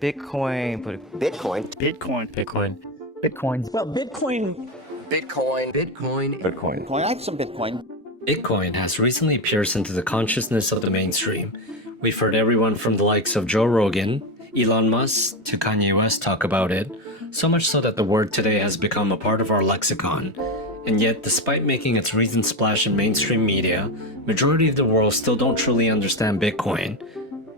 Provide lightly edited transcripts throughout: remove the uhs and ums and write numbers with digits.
Bitcoin, but Bitcoin. Bitcoins. Well, Bitcoin. Bitcoin. I have some Bitcoin. Bitcoin has recently pierced into the consciousness of the mainstream. We've heard everyone from the likes of Joe Rogan, Elon Musk, to Kanye West talk about it, so much so that the word today has become a part of our lexicon. And yet, despite making its recent splash in mainstream media, majority of the world still don't truly understand Bitcoin.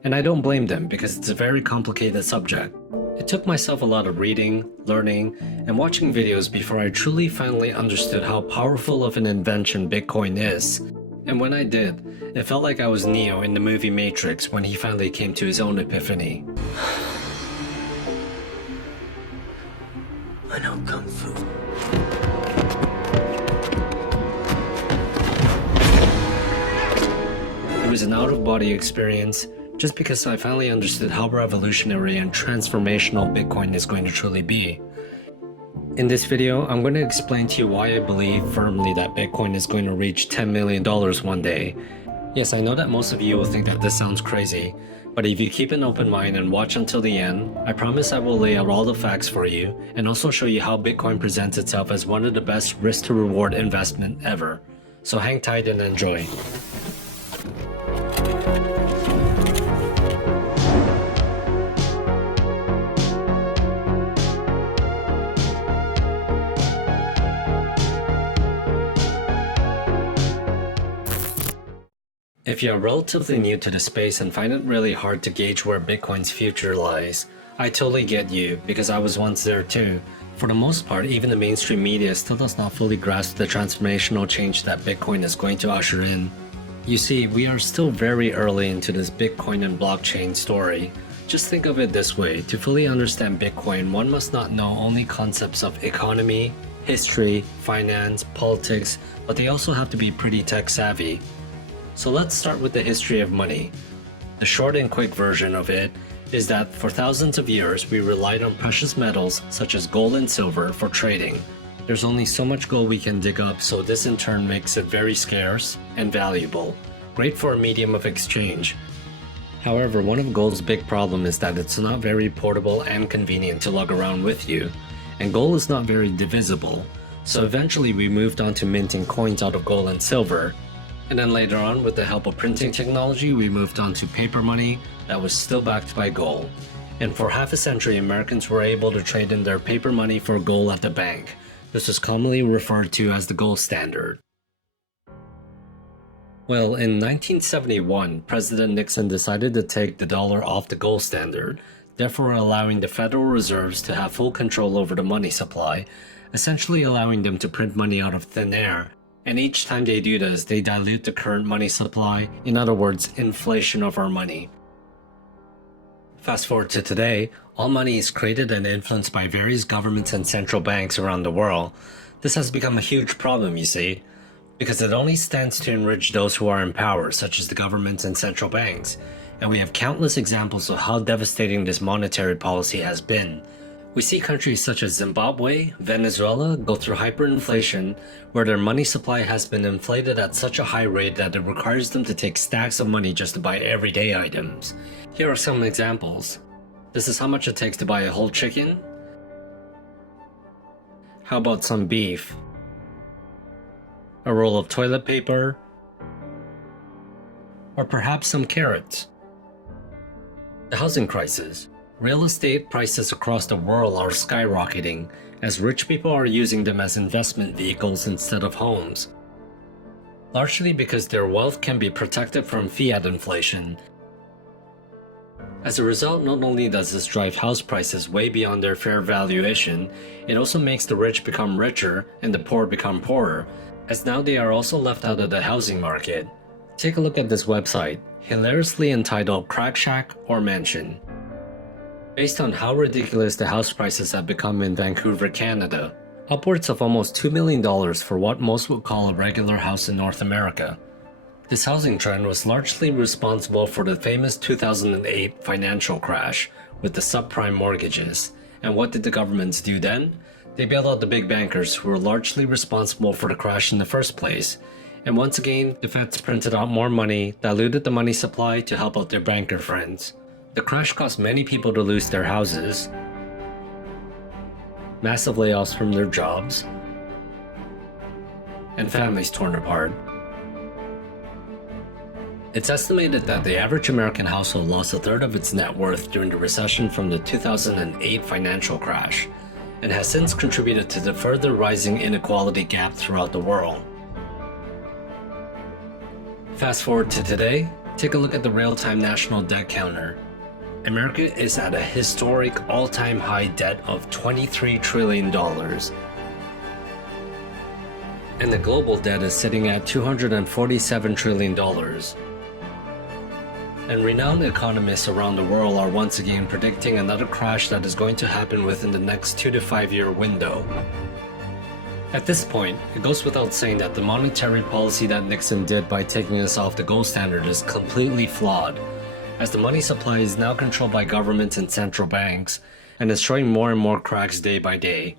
And I don't blame them because it's a very complicated subject. It took myself a lot of reading, learning, and watching videos before I truly finally understood how powerful of an invention Bitcoin is. And when I did, it felt like I was Neo in the movie Matrix when he finally came to his own epiphany. I know Kung Fu. It was an out-of-body experience just because I finally understood how revolutionary and transformational Bitcoin is going to truly be. In this video, I'm going to explain to you why I believe firmly that Bitcoin is going to reach $10 million one day. Yes, I know that most of you will think that this sounds crazy, but if you keep an open mind and watch until the end, I promise I will lay out all the facts for you and also show you how Bitcoin presents itself as one of the best risk-to-reward investment ever. So hang tight and enjoy. If you're relatively new to the space and find it really hard to gauge where Bitcoin's future lies, I totally get you because I was once there too. For the most part, even the mainstream media still does not fully grasp the transformational change that Bitcoin is going to usher in. You see, we are still very early into this Bitcoin and blockchain story. Just think of it this way, to fully understand Bitcoin, one must not know only concepts of economy, history, finance, politics, but they also have to be pretty tech savvy. So let's start with the history of money. The short and quick version of it is that for thousands of years we relied on precious metals such as gold and silver for trading. There's only so much gold we can dig up, so this in turn makes it very scarce and valuable, great for a medium of exchange. However, one of gold's big problem is that it's not very portable and convenient to lug around with you, and gold is not very divisible. So eventually we moved on to minting coins out of gold and silver. And then later on, with the help of printing technology, we moved on to paper money that was still backed by gold. And for half a century, Americans were able to trade in their paper money for gold at the bank. This was commonly referred to as the gold standard. Well, in 1971, President Nixon decided to take the dollar off the gold standard, therefore allowing the Federal Reserves to have full control over the money supply, essentially allowing them to print money out of thin air. And each time they do this, they dilute the current money supply, in other words, inflation of our money. Fast forward to today, all money is created and influenced by various governments and central banks around the world. This has become a huge problem, you see, because it only stands to enrich those who are in power, such as the governments and central banks. And we have countless examples of how devastating this monetary policy has been. We see countries such as Zimbabwe, Venezuela go through hyperinflation, where their money supply has been inflated at such a high rate that it requires them to take stacks of money just to buy everyday items. Here are some examples. This is how much it takes to buy a whole chicken. How about some beef? A roll of toilet paper? Or perhaps some carrots? The housing crisis. Real estate prices across the world are skyrocketing, as rich people are using them as investment vehicles instead of homes. Largely because their wealth can be protected from fiat inflation. As a result, not only does this drive house prices way beyond their fair valuation, it also makes the rich become richer and the poor become poorer, as now they are also left out of the housing market. Take a look at this website, hilariously entitled Crack Shack or Mansion. Based on how ridiculous the house prices have become in Vancouver, Canada, upwards of almost $2 million for what most would call a regular house in North America. This housing trend was largely responsible for the famous 2008 financial crash with the subprime mortgages. And what did the governments do then? They bailed out the big bankers who were largely responsible for the crash in the first place. And once again, the feds printed out more money, diluted the money supply to help out their banker friends. The crash caused many people to lose their houses, massive layoffs from their jobs, and families torn apart. It's estimated that the average American household lost a third of its net worth during the recession from the 2008 financial crash, and has since contributed to the further rising inequality gap throughout the world. Fast forward to today, take a look at the real-time national debt counter. America is at a historic all-time high debt of $23 trillion. And the global debt is sitting at $247 trillion. And renowned economists around the world are once again predicting another crash that is going to happen within the next 2 to 5 year window. At this point, it goes without saying that the monetary policy that Nixon did by taking us off the gold standard is completely flawed, as the money supply is now controlled by governments and central banks, and is showing more and more cracks day by day.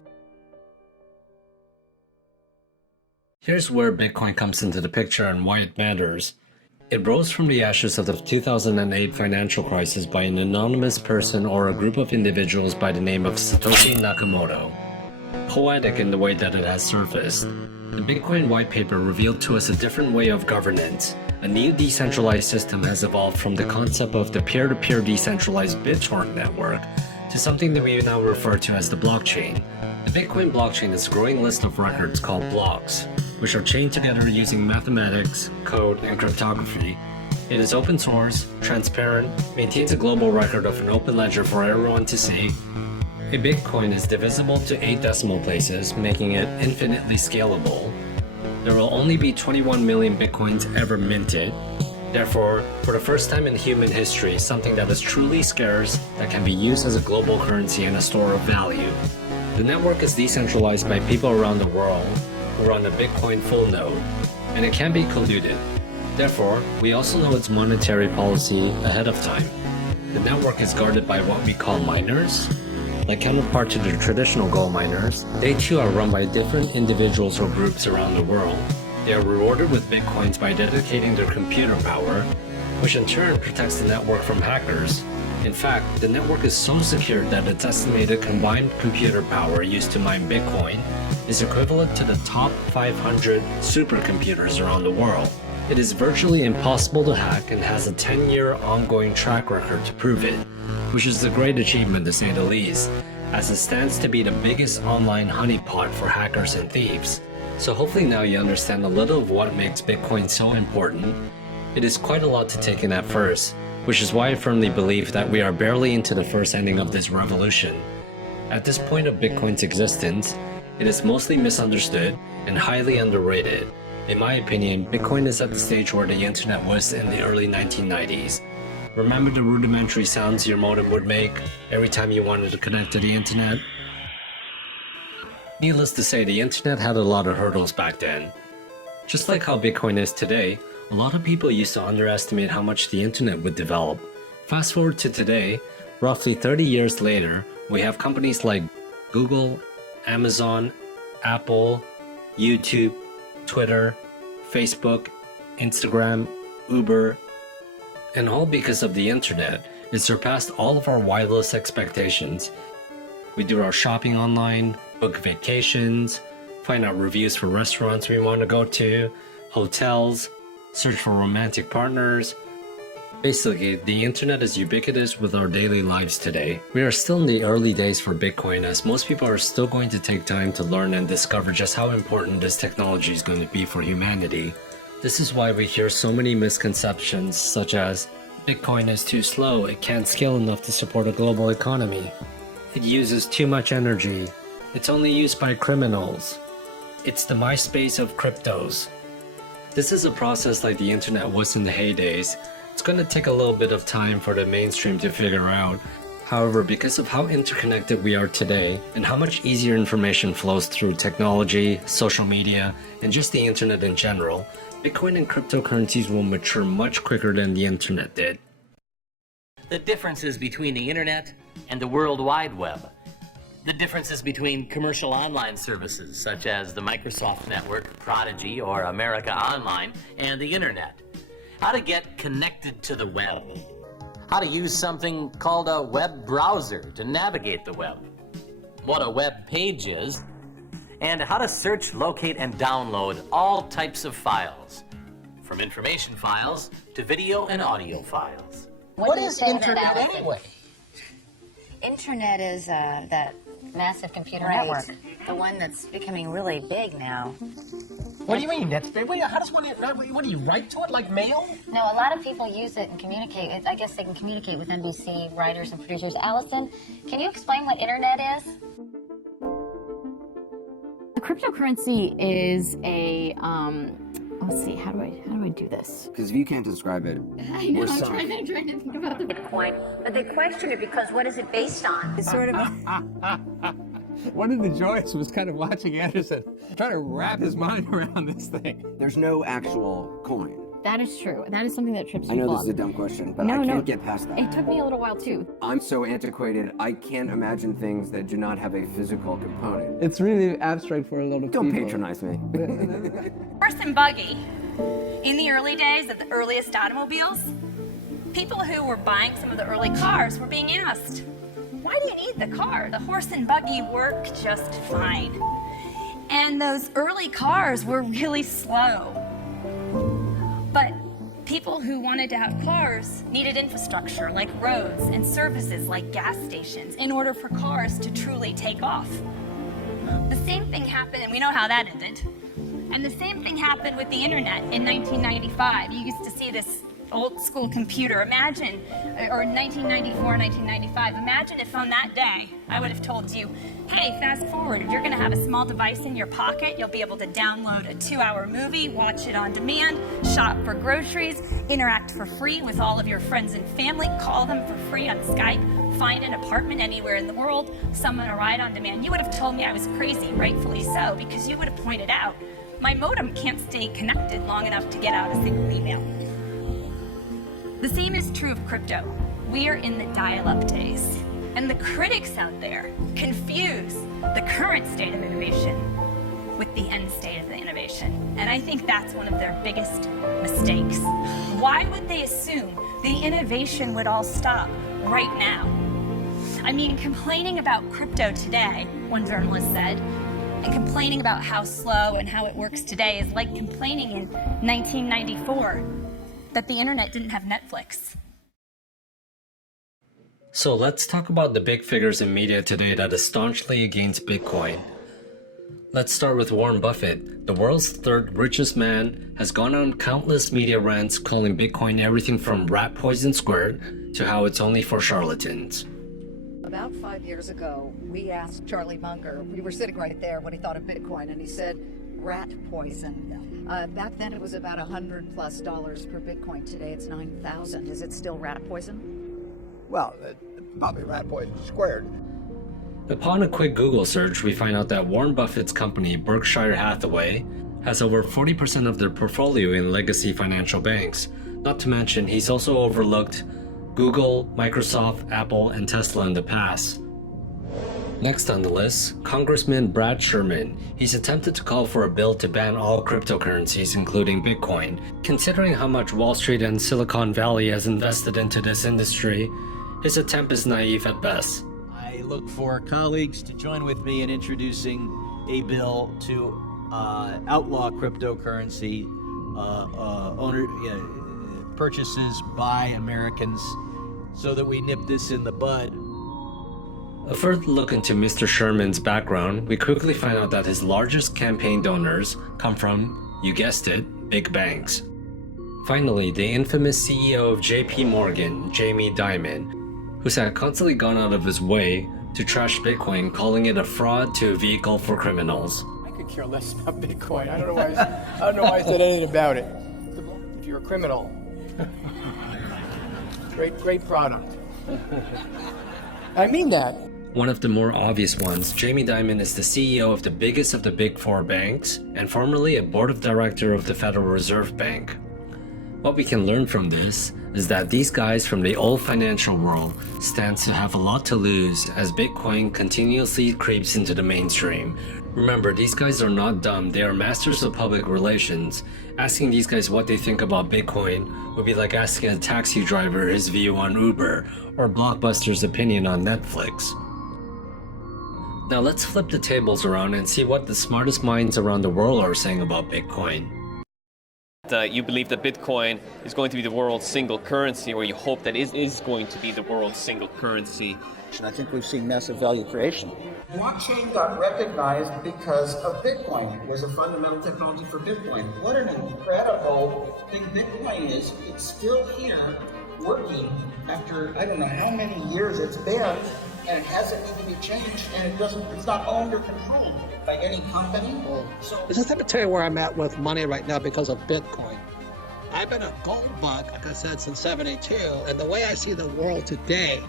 Here's where Bitcoin comes into the picture and why it matters. It rose from the ashes of the 2008 financial crisis by an anonymous person or a group of individuals by the name of Satoshi Nakamoto. Poetic in the way that it has surfaced, the Bitcoin white paper revealed to us a different way of governance. A new decentralized system has evolved from the concept of the peer-to-peer decentralized BitTorrent network to something that we now refer to as the blockchain. The Bitcoin blockchain is a growing list of records called blocks, which are chained together using mathematics, code, and cryptography. It is open source, transparent, maintains a global record of an open ledger for everyone to see. A Bitcoin is divisible to 8 decimal places, making it infinitely scalable. There will only be 21 million Bitcoins ever minted. Therefore, for the first time in human history, something that is truly scarce that can be used as a global currency and a store of value. The network is decentralized by people around the world who run a Bitcoin full node, and it can be colluded. Therefore, we also know its monetary policy ahead of time. The network is guarded by what we call miners. Like counterpart to the traditional gold miners, they too are run by different individuals or groups around the world. They are rewarded with Bitcoins by dedicating their computer power, which in turn protects the network from hackers. In fact, the network is so secure that its estimated combined computer power used to mine Bitcoin is equivalent to the top 500 supercomputers around the world. It is virtually impossible to hack and has a 10-year ongoing track record to prove it, which is a great achievement to say the least, as it stands to be the biggest online honeypot for hackers and thieves. So hopefully now you understand a little of what makes Bitcoin so important. It is quite a lot to take in at first, which is why I firmly believe that we are barely into the first inning of this revolution. At this point of Bitcoin's existence, it is mostly misunderstood and highly underrated. In my opinion, Bitcoin is at the stage where the internet was in the early 1990s. Remember the rudimentary sounds your modem would make every time you wanted to connect to the internet? Needless to say, the internet had a lot of hurdles back then. Just like how Bitcoin is today, a lot of people used to underestimate how much the internet would develop. Fast forward to today, roughly 30 years later, we have companies like Google, Amazon, Apple, YouTube, Twitter, Facebook, Instagram, Uber, and all because of the internet. It surpassed all of our wildest expectations. We do our shopping online, book vacations, find out reviews for restaurants we want to go to, hotels, search for romantic partners. Basically, the internet is ubiquitous with our daily lives today. We are still in the early days for Bitcoin, as most people are still going to take time to learn and discover just how important this technology is going to be for humanity. This is why we hear so many misconceptions such as, Bitcoin is too slow, it can't scale enough to support a global economy. It uses too much energy. It's only used by criminals. It's the MySpace of cryptos. This is a process like the internet was in the heydays. It's going to take a little bit of time for the mainstream to figure out. However, because of how interconnected we are today and how much easier information flows through technology, social media, and just the internet in general, Bitcoin and cryptocurrencies will mature much quicker than the internet did. The differences between the internet and the World Wide Web. The differences between commercial online services such as the Microsoft Network, Prodigy, or America Online, and the internet. How to get connected to the web. how to use something called a web browser to navigate the web, what a web page is, and how to search, locate, and download all types of files, from information files to video and audio files. What is internet anyway? Internet is that massive computer network, the one that's becoming really big now. What do you mean? That's big? How does one? What do you write to it like mail? No, a lot of people use it and communicate. I guess they can communicate with NBC writers and producers. Allison, can you explain what internet is? The cryptocurrency is a let's see, how do I do this? Because if you can't describe it, I know, I'm trying to think about the Bitcoin, but they question it because what is it based on? It's sort of a... One of the joys was kind of watching Anderson trying to wrap his mind around this thing. there's no actual coin. That is true. That is something that trips I people know up. this is a dumb question, but No, I no. can't get past that. It took me a little while too. I'm so antiquated, I can't imagine things that do not have a physical component. It's really abstract for a lot of Don't people. patronize me. Horse and buggy. In the early days of the earliest automobiles, people who were buying some of the early cars were being asked, why do you need the car? The horse and buggy work just fine. And those early cars were really slow. But people who wanted to have cars needed infrastructure like roads and services like gas stations in order for cars to truly take off. The same thing happened, and we know how that ended. And the same thing happened with the internet in 1995. You used to see this old school computer. Imagine, or 1994, 1995, imagine if on that day I would have told you, hey, fast forward, you're gonna have a small device in your pocket, you'll be able to download a 2-hour movie, watch it on demand, shop for groceries, interact for free with all of your friends and family, call them for free on Skype, find an apartment anywhere in the world, summon a ride on demand. You would have told me I was crazy, rightfully so, because you would have pointed out, my modem can't stay connected long enough to get out a single email. The same is true of crypto. We are in the dial-up days. And the critics out there confuse the current state of innovation with the end state of the innovation. And I think that's one of their biggest mistakes. Why would they assume the innovation would all stop right now? I mean, complaining about crypto today, one journalist said, and complaining about how slow and how it works today is like complaining in 1994 that the internet didn't have Netflix. So let's talk about the big figures in media today that is staunchly against Bitcoin. Let's start with Warren Buffett. The world's third richest man has gone on countless media rants calling Bitcoin everything from rat poison squared to how it's only for charlatans. About 5 years ago, we asked Charlie Munger, we were sitting right there, what he thought of Bitcoin, and he said, rat poison. Back then it was about $100+ per Bitcoin. Today it's 9,000. Is it still rat poison? Well, probably rat poison squared. Upon a quick Google search, we find out that Warren Buffett's company, Berkshire Hathaway, has over 40% of their portfolio in legacy financial banks. Not to mention, he's also overlooked Google, Microsoft, Apple, and Tesla in the past. Next on the list, Congressman Brad Sherman. He's attempted to call for a bill to ban all cryptocurrencies, including Bitcoin. Considering how much Wall Street and Silicon Valley has invested into this industry, his attempt is naive at best. I look for colleagues to join with me in introducing a bill to outlaw cryptocurrency purchases by Americans so that we nip this in the bud. A further look into Mr. Sherman's background, we quickly find out that his largest campaign donors come from, you guessed it, big banks. Finally, the infamous CEO of JP Morgan, Jamie Dimon, who's had constantly gone out of his way to trash Bitcoin, calling it a fraud to a vehicle for criminals. I could care less about Bitcoin. I don't know why I said anything about it. If you're a criminal. Great product. I mean that. One of the more obvious ones, Jamie Dimon is the CEO of the biggest of the big four banks and formerly a board of director of the Federal Reserve Bank. What we can learn from this is that these guys from the old financial world stand to have a lot to lose as Bitcoin continuously creeps into the mainstream, Remember, these guys are not dumb, they are masters of public relations. Asking these guys what they think about Bitcoin would be like asking a taxi driver his view on Uber, or Blockbuster's opinion on Netflix. Now let's flip the tables around and see what the smartest minds around the world are saying about Bitcoin. You believe that Bitcoin is going to be the world's single currency, or you hope that it is going to be the world's single currency. And I think we've seen massive value creation. Blockchain got recognized because of Bitcoin. It was a fundamental technology for Bitcoin. What an incredible thing Bitcoin is. It's still here working after I don't know how many years it's been, and it hasn't needed to be changed, and it's not owned or controlled by any company. So just let me tell you where I'm at with money right now because of Bitcoin. I've been a gold bug, like I said, since '72, and the way I see the world today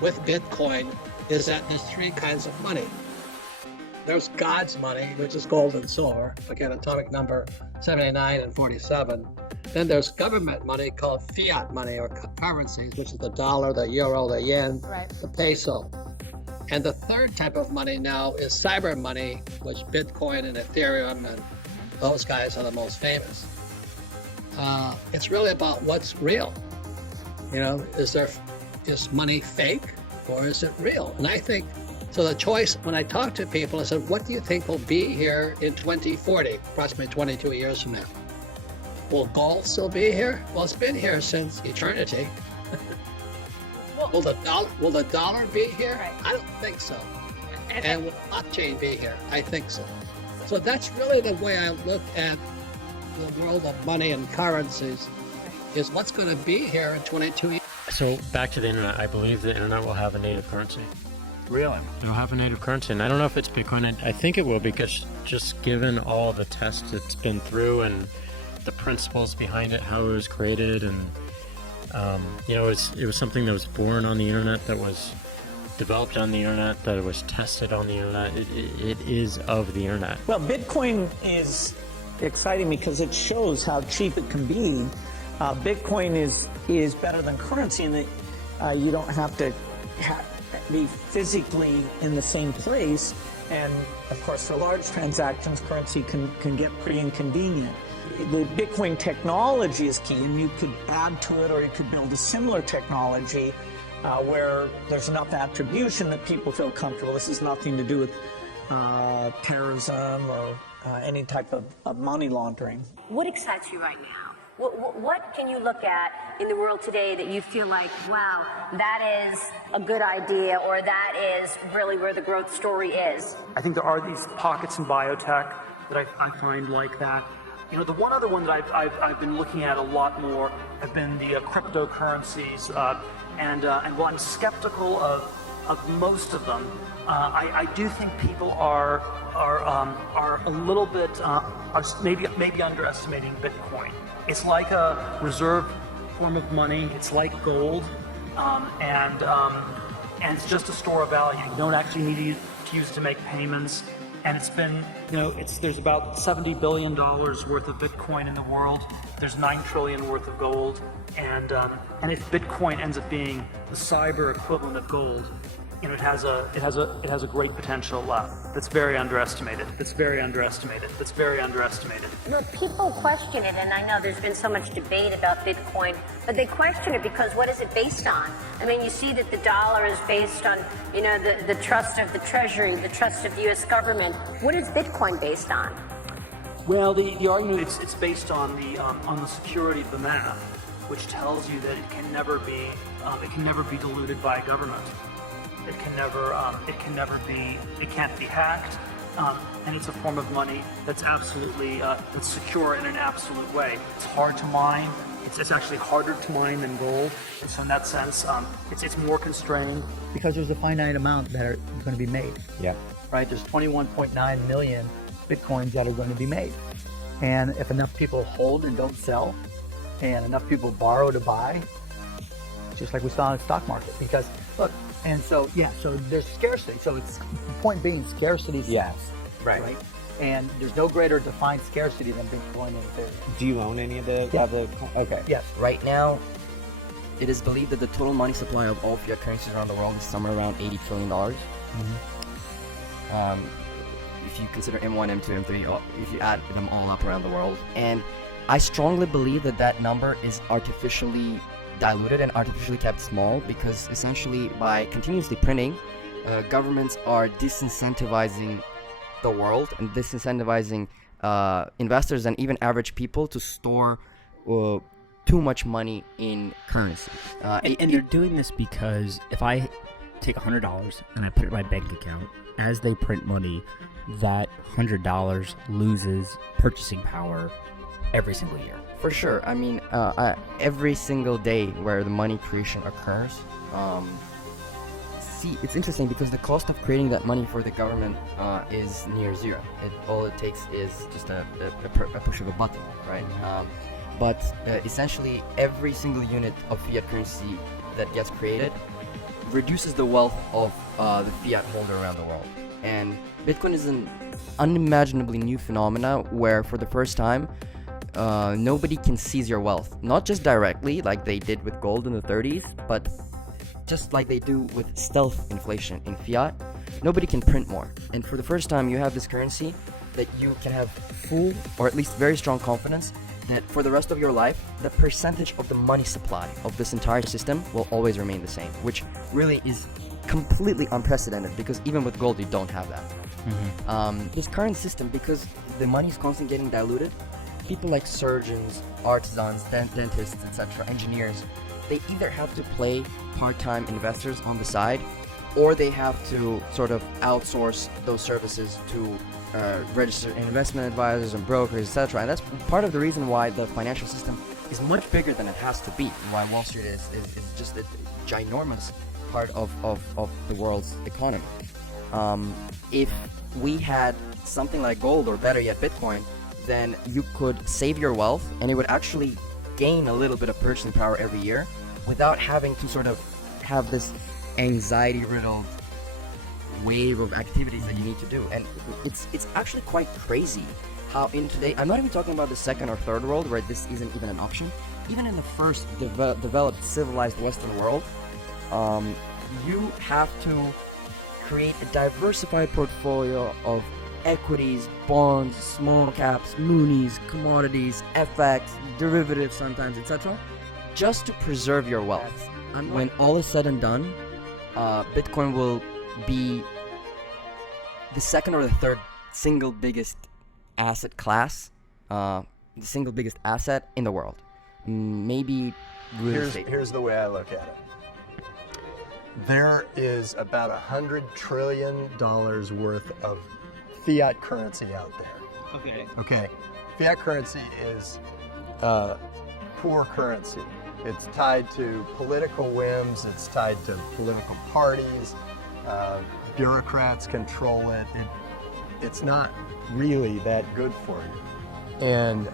with Bitcoin is that there's three kinds of money. There's God's money, which is gold and silver, again, atomic number 79 and 47. Then there's government money called fiat money or currencies, which is the dollar, the euro, the yen, the peso. And the third type of money now is cyber money, which Bitcoin and Ethereum and those guys are the most famous. It's really about what's real. You know, is money fake or is it real? And I think, so the choice, when I talk to people, I said, what do you think will be here in 2040, approximately 22 years from now? Will gold still be here? Well, it's been here since eternity. Will the dollar be here? I don't think so. And will blockchain be here? I think so. So that's really the way I look at the world of money and currencies, is what's going to be here in 22 years. So back to the internet, I believe the internet will have a native currency. Really? It'll have a native currency, and I don't know if it's Bitcoin. I think it will, because just given all the tests it's been through and the principles behind it, how it was created, and it was something that was born on the internet, that was developed on the internet, that was tested on the internet. It is of the internet. Well, Bitcoin is exciting because it shows how cheap it can be. Bitcoin is better than currency in that you don't have to be physically in the same place. And of course, for large transactions, currency can get pretty inconvenient. The Bitcoin technology is key, and you could add to it, or you could build a similar technology where there's enough attribution that people feel comfortable. This has nothing to do with terrorism or any type of money laundering. What excites you right now? What can you look at in the world today that you feel like, wow, that is a good idea, or that is really where the growth story is? I think there are these pockets in biotech that I find like that. You know, the one other one that I've been looking at a lot more have been the cryptocurrencies, and while I'm skeptical of most of them, I do think people are a little bit maybe underestimating Bitcoin. It's like a reserve form of money. It's like gold, and it's just a store of value. You don't actually need to use it to make payments. And it's been, there's about $70 billion worth of Bitcoin in the world. There's $9 trillion worth of gold, and if Bitcoin ends up being the cyber equivalent of gold, it has a great potential that's very underestimated. That's very underestimated. That's very underestimated. People question it, and I know there's been so much debate about Bitcoin, but they question it because what is it based on? I mean, you see that the dollar is based on, the trust of the Treasury, the trust of the U.S. government. What is Bitcoin based on? Well, the argument it's based on the security of the math, which tells you that it can never be diluted by a government. It can't be hacked, and it's a form of money that's absolutely that's secure in an absolute way. It's hard to mine. It's actually harder to mine than gold. And so in that sense, it's more constrained. Because there's a finite amount that are going to be made. Yeah. Right? There's 21.9 million Bitcoins that are going to be made. And if enough people hold and don't sell, and enough people borrow to buy, just like we saw in the stock market, because look, and so, so there's scarcity. So it's, the point being, scarcity sells. Right. And there's no greater defined scarcity than Bitcoin and Ethereum. Do you own any of the, okay. Yes. Right now, it is believed that the total money supply of all fiat currencies around the world is somewhere around $80 trillion. if you consider M1, M2, M3, if you add them all up around the world. And I strongly believe that that number is artificially diluted and artificially kept small, because essentially by continuously printing, governments are disincentivizing the world and disincentivizing investors and even average people to store too much money in currency. And they're doing this because if I take $100 and I put it in my bank account, as they print money, that $100 loses purchasing power every single year. For sure. I mean, every single day where the money creation occurs, see, it's interesting because the cost of creating that money for the government is near zero. All it takes is just a push of a button, right? But essentially, every single unit of fiat currency that gets created reduces the wealth of the fiat holder around the world. And Bitcoin is an unimaginably new phenomena where, for the first time, nobody can seize your wealth. Not just directly, like they did with gold in the 30s, but just like they do with stealth inflation in fiat. Nobody can print more. And for the first time, you have this currency that you can have full, or at least very strong confidence that for the rest of your life, the percentage of the money supply of this entire system will always remain the same, which really is completely unprecedented, because even with gold, you don't have that. This current system, because the money is constantly getting diluted, people like surgeons, artisans, dentists, etc., engineers, they either have to play part-time investors on the side, or they have to sort of outsource those services to registered investment advisors and brokers, etc. And that's part of the reason why the financial system is much bigger than it has to be, why Wall Street is just a ginormous part of the world's economy. If we had something like gold, or better yet Bitcoin, then you could save your wealth and it would actually gain a little bit of purchasing power every year without having to sort of have this anxiety-riddled wave of activities that you need to do. And it's actually quite crazy how in today, I'm not even talking about the second or third world where this isn't even an option, even in the first developed civilized Western world, you have to create a diversified portfolio of equities, bonds, small caps, munis, commodities, FX, derivatives sometimes, etc., just to preserve your wealth. And when all is said and done, Bitcoin will be the second or the third single biggest asset class, the single biggest asset in the world. Maybe real estate. Here's the way I look at it. There is about $100 trillion worth of fiat currency out there. Okay. Fiat currency is poor currency. It's tied to political whims. It's tied to political parties. Bureaucrats control it. It's not really that good for you. And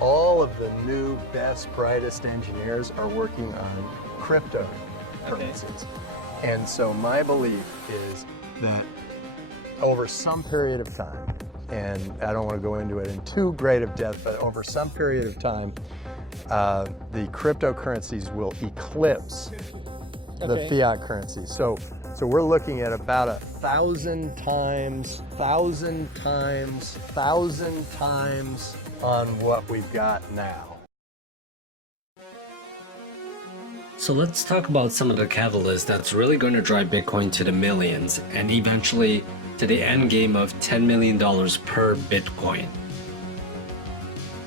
all of the new, best, brightest engineers are working on cryptocurrencies. And so my belief is that over some period of time, and I don't want to go into it in too great of depth, but over some period of time, the cryptocurrencies will eclipse the fiat currency. So we're looking at about 1,000 times on what we've got now. So let's talk about some of the catalysts that's really going to drive Bitcoin to the millions and eventually to the end game of $10 million per Bitcoin.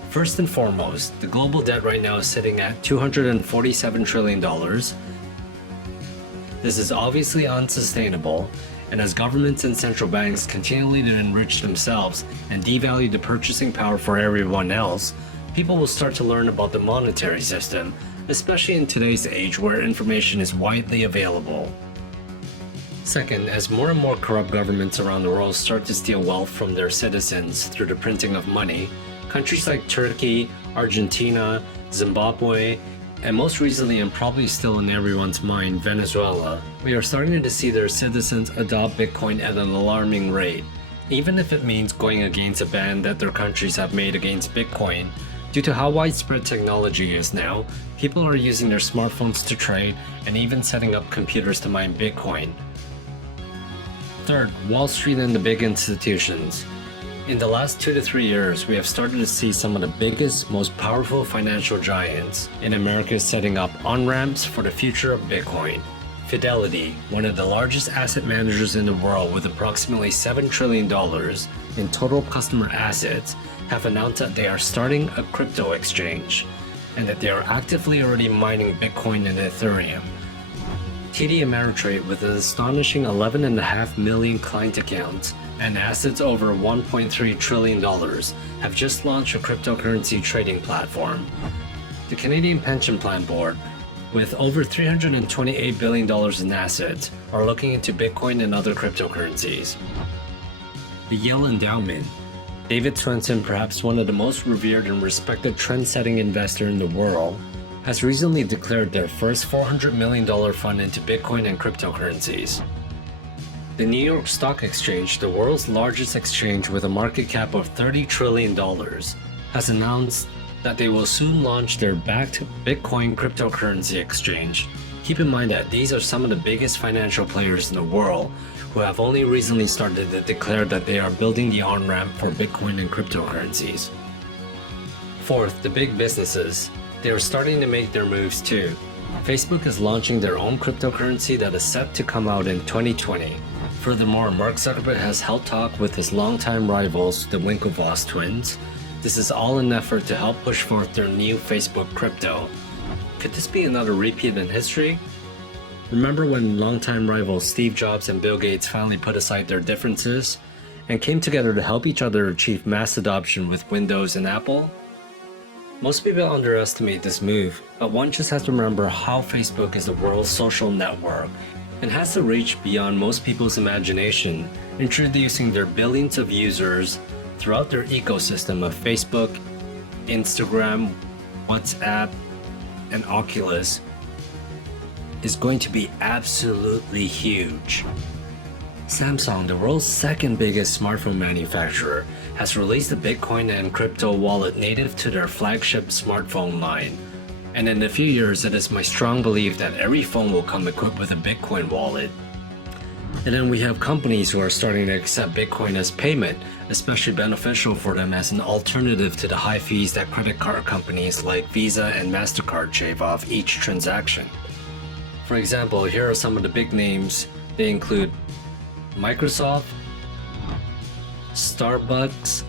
First and foremost, the global debt right now is sitting at $247 trillion. This is obviously unsustainable, and as governments and central banks continually to enrich themselves and devalue the purchasing power for everyone else, people will start to learn about the monetary system, especially in today's age where information is widely available. Second, as more and more corrupt governments around the world start to steal wealth from their citizens through the printing of money, countries like Turkey, Argentina, Zimbabwe, and most recently and probably still in everyone's mind, Venezuela, we are starting to see their citizens adopt Bitcoin at an alarming rate, even if it means going against a ban that their countries have made against Bitcoin. Due to how widespread technology is now, people are using their smartphones to trade and even setting up computers to mine Bitcoin. Third, Wall Street and the big institutions. In the last 2 to 3 years, we have started to see some of the biggest, most powerful financial giants in America setting up on-ramps for the future of Bitcoin. Fidelity, one of the largest asset managers in the world with approximately $7 trillion in total customer assets, have announced that they are starting a crypto exchange and that they are actively already mining Bitcoin and Ethereum. TD Ameritrade, with an astonishing 11.5 million client accounts and assets over $1.3 trillion, have just launched a cryptocurrency trading platform. The Canadian Pension Plan Board, with over $328 billion in assets, are looking into Bitcoin and other cryptocurrencies. The Yale Endowment, David Swensen, perhaps one of the most revered and respected trend-setting investor in the world, has recently declared their first $400 million fund into Bitcoin and cryptocurrencies. The New York Stock Exchange, the world's largest exchange with a market cap of $30 trillion, has announced that they will soon launch their backed Bitcoin cryptocurrency exchange. Keep in mind that these are some of the biggest financial players in the world who have only recently started to declare that they are building the on-ramp for Bitcoin and cryptocurrencies. Fourth, the big businesses. They are starting to make their moves too. Facebook is launching their own cryptocurrency that is set to come out in 2020. Furthermore, Mark Zuckerberg has held talk with his longtime rivals, the Winklevoss twins. This is all an effort to help push forth their new Facebook crypto. Could this be another repeat in history? Remember when longtime rivals Steve Jobs and Bill Gates finally put aside their differences and came together to help each other achieve mass adoption with Windows and Apple? Most people underestimate this move, but one just has to remember how Facebook is the world's social network and has to reach beyond most people's imagination, introducing their billions of users throughout their ecosystem of Facebook, Instagram, WhatsApp, and Oculus is going to be absolutely huge. Samsung, the world's second biggest smartphone manufacturer, has released a Bitcoin and crypto wallet native to their flagship smartphone line. And in a few years, it is my strong belief that every phone will come equipped with a Bitcoin wallet. And then we have companies who are starting to accept Bitcoin as payment, especially beneficial for them as an alternative to the high fees that credit card companies like Visa and MasterCard shave off each transaction. For example, here are some of the big names. They include Microsoft, Starbucks,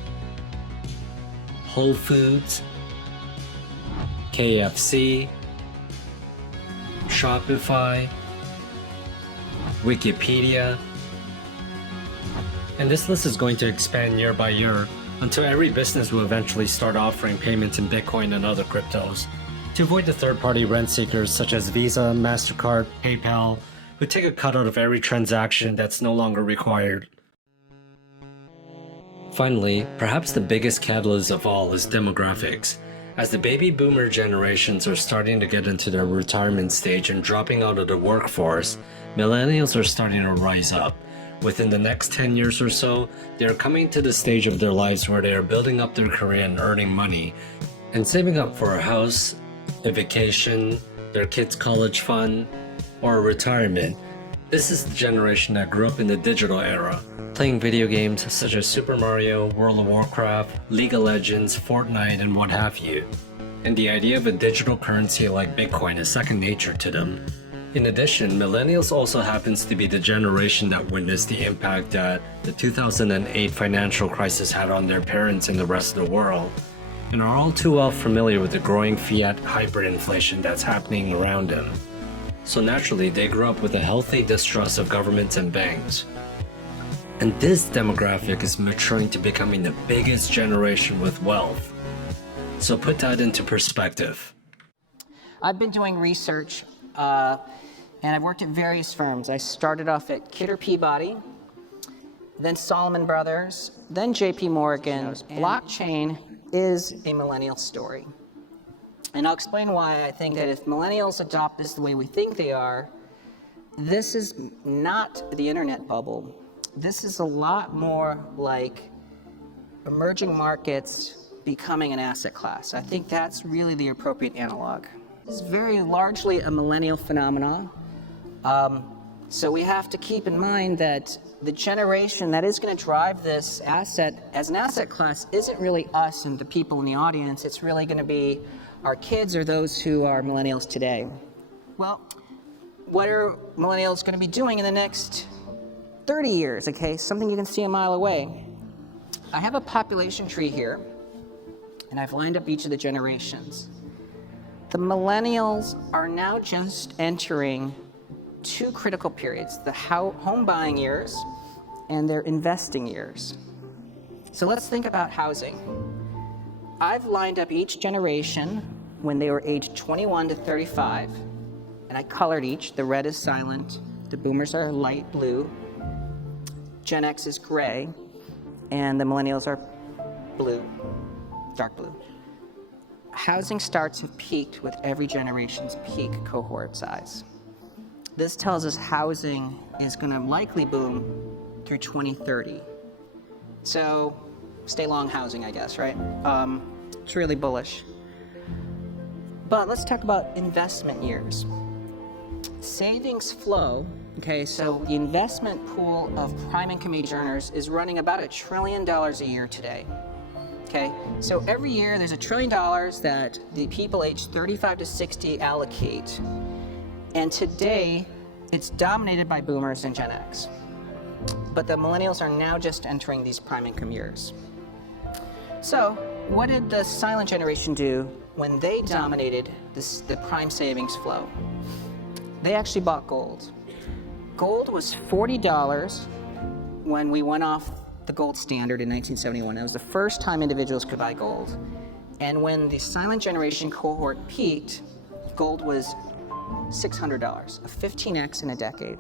Whole Foods, KFC, Shopify, Wikipedia, and this list is going to expand year by year until every business will eventually start offering payments in Bitcoin and other cryptos to avoid the third-party rent seekers such as Visa, MasterCard, PayPal, who take a cut out of every transaction that's no longer required. Finally, perhaps the biggest catalyst of all is demographics. As the baby boomer generations are starting to get into their retirement stage and dropping out of the workforce, millennials are starting to rise up. Within the next 10 years or so, they are coming to the stage of their lives where they are building up their career and earning money, and saving up for a house, a vacation, their kids' college fund, or a retirement. This is the generation that grew up in the digital era, playing video games such as Super Mario, World of Warcraft, League of Legends, Fortnite, and what have you. And the idea of a digital currency like Bitcoin is second nature to them. In addition, millennials also happens to be the generation that witnessed the impact that the 2008 financial crisis had on their parents and the rest of the world, and are all too well familiar with the growing fiat hyperinflation that's happening around them. So naturally, they grew up with a healthy distrust of governments and banks. And this demographic is maturing to becoming the biggest generation with wealth. So put that into perspective. I've been doing research, and I've worked at various firms. I started off at Kidder Peabody, then Solomon Brothers, then JP Morgan. Blockchain is a millennial story. And I'll explain why I think that if millennials adopt this the way we think they are, this is not the internet bubble. This is a lot more like emerging markets becoming an asset class. I think that's really the appropriate analog. This is very largely a millennial phenomenon. So we have to keep in mind that the generation that is going to drive this asset as an asset class isn't really us and the people in the audience. It's really going to be our kids or those who are millennials today. Well, what are millennials going to be doing in the next 30 years? Okay, something you can see a mile away. I have a population tree here, and I've lined up each of the generations. The millennials are now just entering two critical periods, the home buying years and their investing years. So let's think about housing. I've lined up each generation when they were aged 21 to 35, and I colored each. The red is silent, the boomers are light blue, Gen X is gray, and the millennials are blue, dark blue. Housing starts have peaked with every generation's peak cohort size. This tells us housing is going to likely boom through 2030. So stay long housing, I guess, right? It's really bullish. But let's talk about investment years. Savings flow, okay, so the investment pool of prime income age earners is running about $1 trillion a year today. Okay, so every year there's $1 trillion that the people aged 35 to 60 allocate. And today, it's dominated by boomers and Gen X. But the millennials are now just entering these prime income years. So, what did the silent generation do when they dominated the prime savings flow? They actually bought gold. Gold was $40 when we went off the gold standard in 1971. That was the first time individuals could buy gold. And when the silent generation cohort peaked, gold was $600, a 15x in a decade,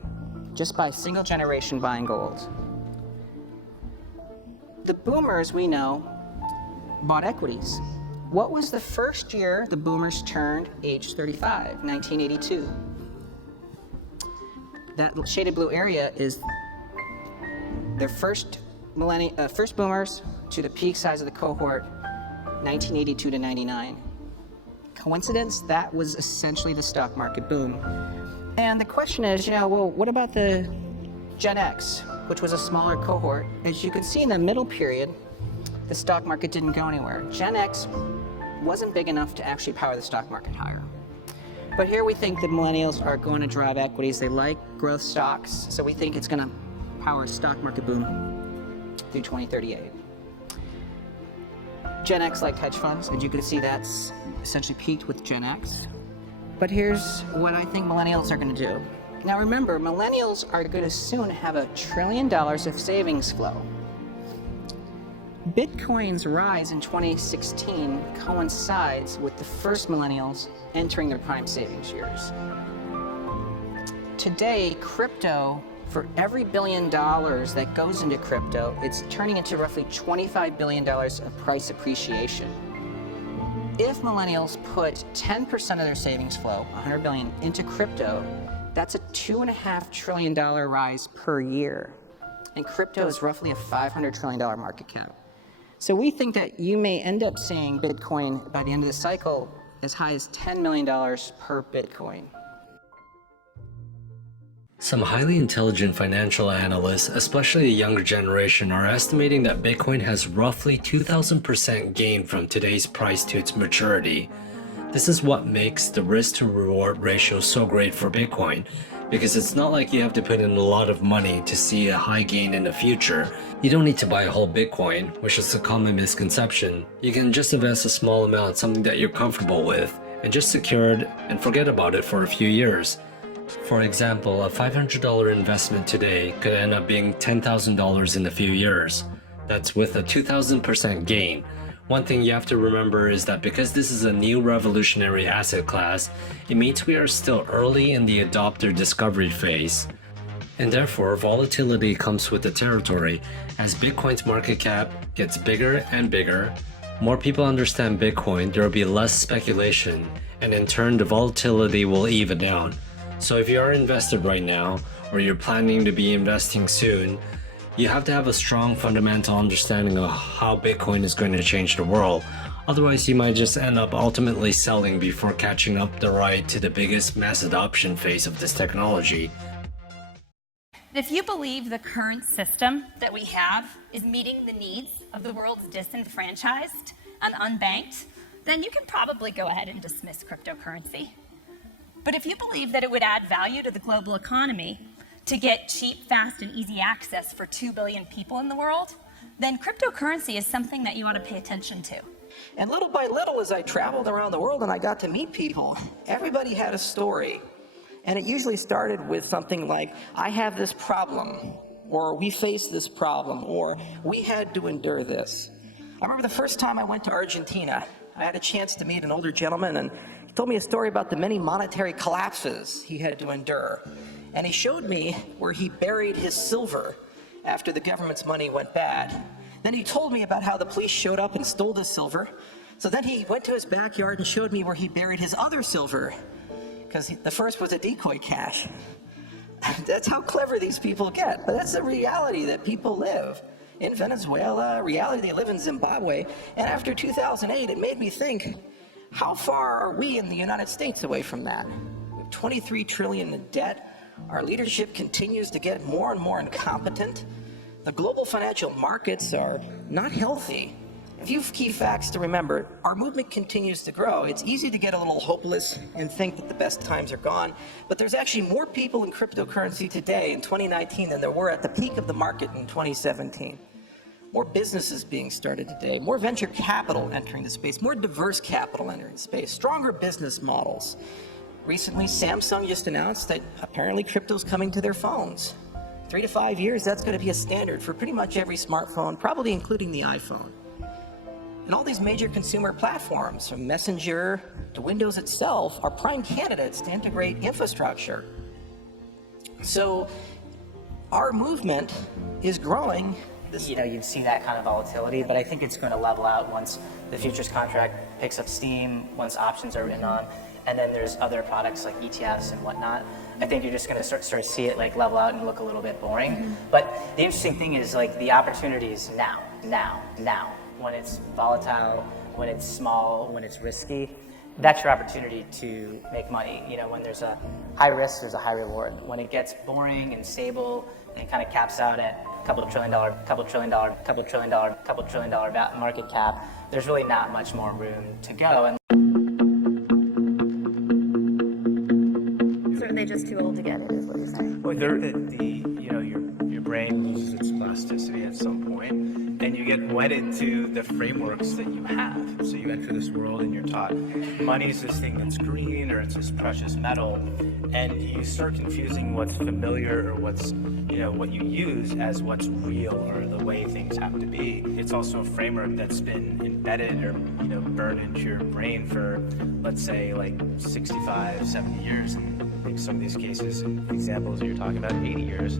just by a single generation buying gold. The boomers, we know, bought equities. What was the first year the boomers turned age 35? 1982. That shaded blue area is their first boomers to the peak size of the cohort, 1982 to 99. Coincidence? That was essentially the stock market boom. And the question is, well, what about the Gen X, which was a smaller cohort? As you can see in the middle period, the stock market didn't go anywhere. Gen X wasn't big enough to actually power the stock market higher. But here we think the millennials are going to drive equities. They like growth stocks, so we think it's going to power a stock market boom through 2038. Gen X liked hedge funds, and you can see that's essentially peaked with Gen X. But here's what I think millennials are going to do. Now remember, millennials are going to soon have $1 trillion of savings flow. Bitcoin's rise in 2016 coincides with the first millennials entering their prime savings years. Today, crypto, for every $1 billion that goes into crypto, it's turning into roughly $25 billion of price appreciation. If millennials put 10% of their savings flow, $100 billion, into crypto, that's a $2.5 trillion rise per year. And crypto is roughly a $500 trillion market cap. So we think that you may end up seeing Bitcoin by the end of the cycle as high as $10 million per Bitcoin. Some highly intelligent financial analysts, especially the younger generation, are estimating that Bitcoin has roughly 2,000% gain from today's price to its maturity. This is what makes the risk to reward ratio so great for Bitcoin, because it's not like you have to put in a lot of money to see a high gain in the future. You don't need to buy a whole Bitcoin, which is a common misconception. You can just invest a small amount, something that you're comfortable with, and just secure it and forget about it for a few years. For example, a $500 investment today could end up being $10,000 in a few years. That's with a 2,000% gain. One thing you have to remember is that because this is a new revolutionary asset class, it means we are still early in the adopter discovery phase. And therefore, volatility comes with the territory. As Bitcoin's market cap gets bigger and bigger, more people understand Bitcoin, there will be less speculation, and in turn, the volatility will even down. So if you are invested right now, or you're planning to be investing soon, you have to have a strong fundamental understanding of how Bitcoin is going to change the world. Otherwise, you might just end up ultimately selling before catching up the ride to the biggest mass adoption phase of this technology. If you believe the current system that we have is meeting the needs of the world's disenfranchised and unbanked, then you can probably go ahead and dismiss cryptocurrency. But if you believe that it would add value to the global economy to get cheap, fast, and easy access for 2 billion people in the world, then cryptocurrency is something that you ought to pay attention to. And little by little, as I traveled around the world and I got to meet people, everybody had a story. And it usually started with something like, I have this problem, or we face this problem, or we had to endure this. I remember the first time I went to Argentina, I had a chance to meet an older gentleman, and he told me a story about the many monetary collapses he had to endure. And he showed me where he buried his silver after the government's money went bad. Then he told me about how the police showed up and stole the silver. So then he went to his backyard and showed me where he buried his other silver, because the first was a decoy cache. That's how clever these people get. But that's the reality that people live in Venezuela, reality they live in Zimbabwe. And after 2008, it made me think, how far are we in the United States away from that? We have 23 trillion in debt. Our leadership continues to get more and more incompetent. The global financial markets are not healthy. A few key facts to remember. Our movement continues to grow. It's easy to get a little hopeless and think that the best times are gone, but there's actually more people in cryptocurrency today in 2019 than there were at the peak of the market in 2017. More businesses being started today, more venture capital entering the space, more diverse capital entering the space, stronger business models. Recently, Samsung just announced that apparently crypto's coming to their phones. 3 to 5 years, that's going to be a standard for pretty much every smartphone, probably including the iPhone. And all these major consumer platforms, from Messenger to Windows itself, are prime candidates to integrate infrastructure. So our movement is growing. You'd see that kind of volatility, but I think it's going to level out once the futures contract picks up steam, once options are written on, and then there's other products like ETFs and whatnot. I think you're just going to start to see it like level out and look a little bit boring. Mm-hmm. But the interesting thing is like the opportunity is now. When it's volatile, when it's small, when it's risky, that's your opportunity to make money. When there's a high risk, there's a high reward. When it gets boring and stable and it kind of caps out at couple trillion dollar market cap, there's really not much more room to go. So are they just too old to get it, is what you're saying? Well, your brain loses its plasticity at some point, and you get wedded to the frameworks that you have. So you enter this world and you're taught money is this thing that's green or it's this precious metal, and you start confusing what's familiar or what's what you use as what's real or the way things have to be. It's also a framework that's been embedded or burned into your brain for, let's say, like 65, 70 years. In some of these cases and examples that you're talking about, 80 years.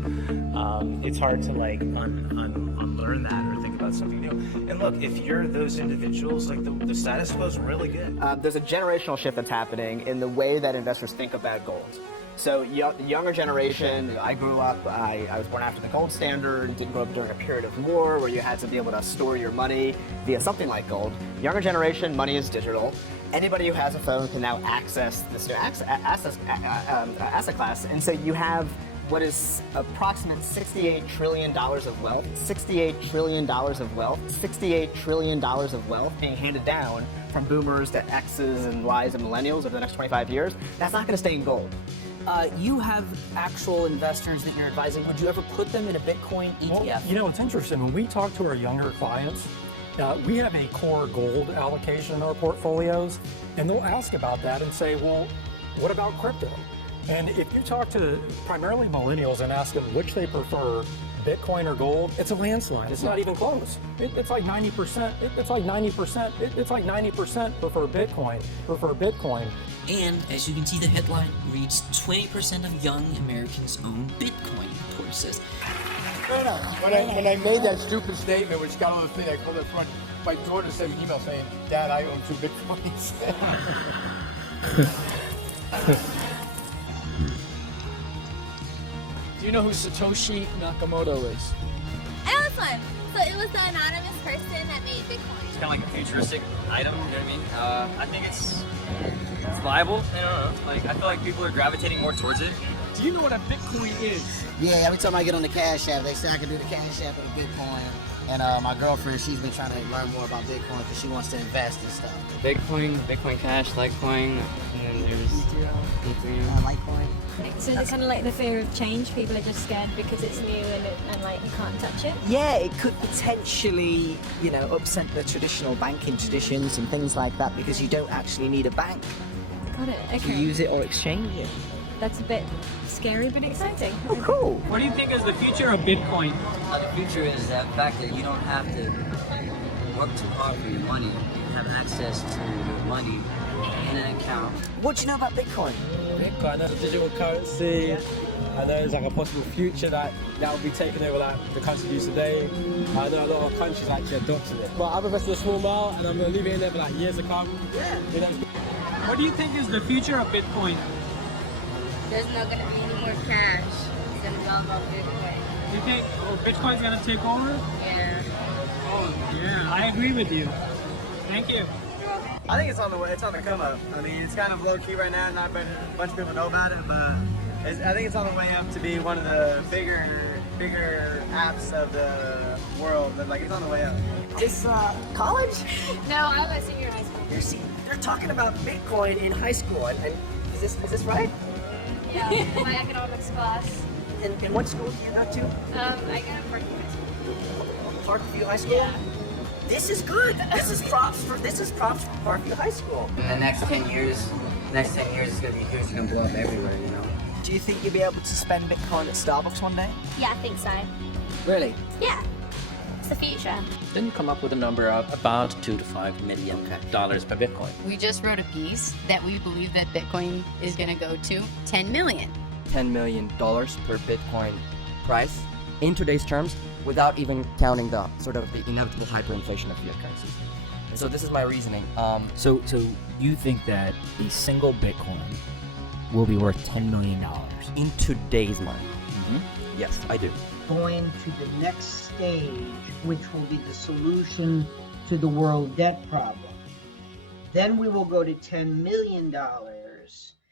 It's hard to like unlearn that or think about something new. And look, if you're those individuals, like the status quo is really good. There's a generational shift that's happening in the way that investors think about gold. So the younger generation, I grew up, I was born after the gold standard, didn't grow up during a period of war where you had to be able to store your money via something like gold. Younger generation, money is digital. Anybody who has a phone can now access this new asset class. And so you have what is approximate $68 trillion of wealth, $68 trillion of wealth, $68 trillion of wealth being handed down from boomers to X's and Y's and millennials over the next 25 years. That's not going to stay in gold. You have actual investors that you're advising. Would you ever put them in a Bitcoin ETF? Well, it's interesting. When we talk to our younger clients, we have a core gold allocation in our portfolios, and they'll ask about that and say, well, what about crypto? And if you talk to primarily millennials and ask them which they prefer, Bitcoin or gold, it's a landslide. It's not even close. It's like 90%. It's like 90% prefer Bitcoin. And as you can see, the headline reads 20% of young Americans own Bitcoin, Porter says. No. When I made that stupid statement, which got on the thing I called up front, my daughter sent me an email saying, Dad, I own 2 Bitcoins. Do you know who Satoshi Nakamoto is? I know this one. So it was the anonymous person that made Bitcoin. It's kind of like a futuristic item, you know what I mean? I think it's viable. I don't know. Like, I feel like people are gravitating more towards it. Do you know what a Bitcoin is? Yeah, every time I get on the Cash App, they say I can do the Cash App with a Bitcoin. And my girlfriend, she's been trying to learn more about Bitcoin because she wants to invest and stuff. Bitcoin, Bitcoin Cash, Litecoin, and then there's Ethereum. Litecoin. So is it kind of like the fear of change? People are just scared because it's new and like you can't touch it? Yeah, it could potentially, upset the traditional banking traditions and things like that because you don't actually need a bank Got it, to okay. use it or exchange it. That's a bit scary but exciting. Oh, cool. What do you think is the future of Bitcoin? The future is that fact that you don't have to work too hard for your money. You have access to your money in an account. What do you know about Bitcoin? Bitcoin, I know the digital currency. I know it's like a possible future that will be taking over like the country use today. I know a lot of countries actually adopted it. But I've invested a small amount and I'm going to leave it in there for like years to come. Yeah. What do you think is the future of Bitcoin? There's not going to be any more cash. It's going to be all about Bitcoin. You think Bitcoin's going to take over? Yeah. Oh, yeah, I agree with you. Thank you. I think it's on the way. It's on the come up. I mean, it's kind of low key right now. Not a bunch of people know about it, but I think it's on the way up to be one of the bigger apps of the world. But like, it's on the way up. Is college? No, I'm a senior in high school. They're talking about Bitcoin in high school, and is this right? Yeah, my economics class. And what school do you go to? I go to Parkview High School. Parkview High School? Yeah. This is good. This is props for Parkview High School. In the next 10 years, it's going to be huge. It's going to blow up everywhere, you know? Do you think you'll be able to spend Bitcoin at Starbucks one day? Yeah, I think so. Really? Yeah. It's the future. Then you come up with a number of about $2 to $5 million per Bitcoin. We just wrote a piece that we believe that Bitcoin is going to go to 10 million. $10 million per Bitcoin price in today's terms, without even counting the sort of the inevitable hyperinflation of fiat currencies. And so this is my reasoning. So you think that a single Bitcoin will be worth $10 million in today's money? Mm-hmm. Yes, I do. Going to the next stage, which will be the solution to the world debt problem. Then we will go to $10 million.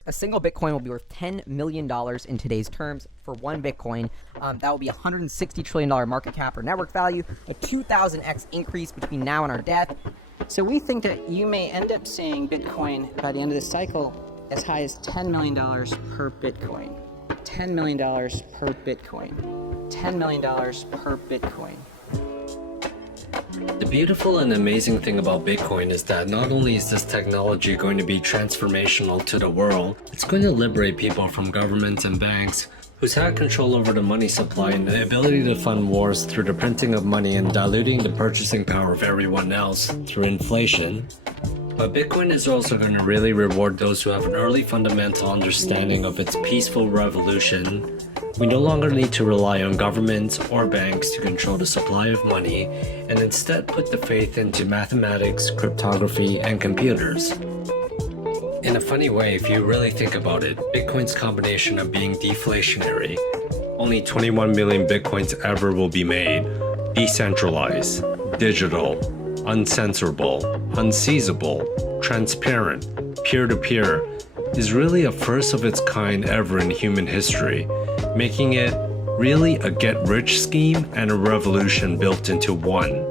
A single Bitcoin will be worth $10 million in today's terms for one Bitcoin. That will be a $160 trillion market cap or network value, a 2,000x increase between now and our death. So we think that you may end up seeing Bitcoin by the end of this cycle as high as $10 million per Bitcoin. $10 million per Bitcoin. $10 million per Bitcoin. The beautiful and amazing thing about Bitcoin is that not only is this technology going to be transformational to the world, it's going to liberate people from governments and banks who's had control over the money supply and the ability to fund wars through the printing of money and diluting the purchasing power of everyone else through inflation. But Bitcoin is also going to really reward those who have an early fundamental understanding of its peaceful revolution. We no longer need to rely on governments or banks to control the supply of money, and instead put the faith into mathematics, cryptography, and computers. In a funny way, if you really think about it, Bitcoin's combination of being deflationary, only 21 million Bitcoins ever will be made, decentralized, digital, uncensorable, unseizable, transparent, peer-to-peer, is really a first of its kind ever in human history, making it really a get-rich scheme and a revolution built into one.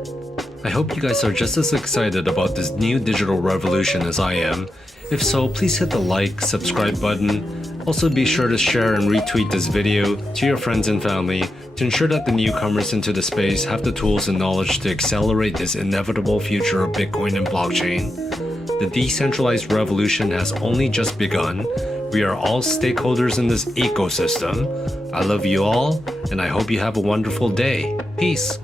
I hope you guys are just as excited about this new digital revolution as I am. If so, please hit the like, subscribe button. Also be sure to share and retweet this video to your friends and family to ensure that the newcomers into the space have the tools and knowledge to accelerate this inevitable future of Bitcoin and blockchain. The decentralized revolution has only just begun. We are all stakeholders in this ecosystem. I love you all, and I hope you have a wonderful day. Peace.